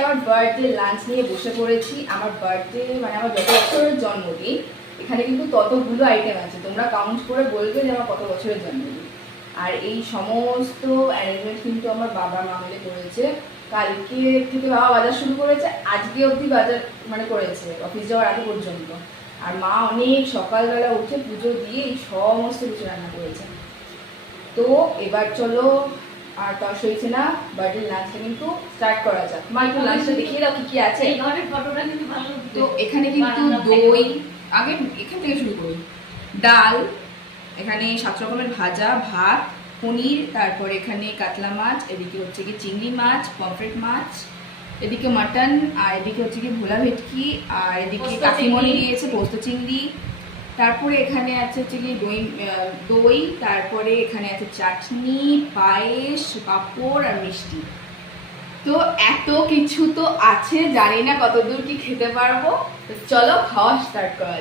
আমার birthday lunch নিয়ে বসে পড়েছি। আমার বার্থডে মানে আমার যত বছরের জন্মদিন, এখানে কিন্তু ততগুলো আইটেম আছে। তোমরা কাউন্ট করে বলবে যে আমার কত বছরের জন্মদিন। আর এই সমস্ত অ্যারেঞ্জমেন্ট কিন্তু আমার বাবা মা মিলে করেছে। কালকে থেকে বাবা বাজার শুরু করেছে। আজকে অবধি বাজার মানে করেছে অফিস যাওয়ার আগে পর্যন্ত। আর মা অনেক সকালবেলা উঠে পুজো দিয়ে এই সমস্ত কিছু রান্না করেছে। তো এবার চলো আর তর সইছে না বার্থডে লাঞ্চটা কিন্তু স্টার্ট করা যাক। মা একটু লাঞ্চটা দেখিয়ে দাও কি কি আছে। এই ঘরের ফটোটা কিন্তু ভালো তো এখানে কিন্তু দই আগে এখান থেকে শুরু করি। ডাল এখানে সাত রকমের ভাজা ভাত পনির তারপর এখানে কাতলা মাছ এদিকে হচ্ছে কি চিংড়ি মাছ পমফ্রেট মাছ এদিকে মাটন আর এদিকে হচ্ছে কি ভোলা ভেটকি আর এদিকে কাকিমণি। দিয়েছে পোস্ত চিংড়ি। তারপরে এখানে আছে হচ্ছে কি দই দই, তারপরে এখানে আছে চাটনি, পায়েস, পাঁপড় আর মিষ্টি তো এত কিছু তো আছে, জানি না কতদূর কি খেতে পারব তো চলো, খাওয়া স্টার্ট করা।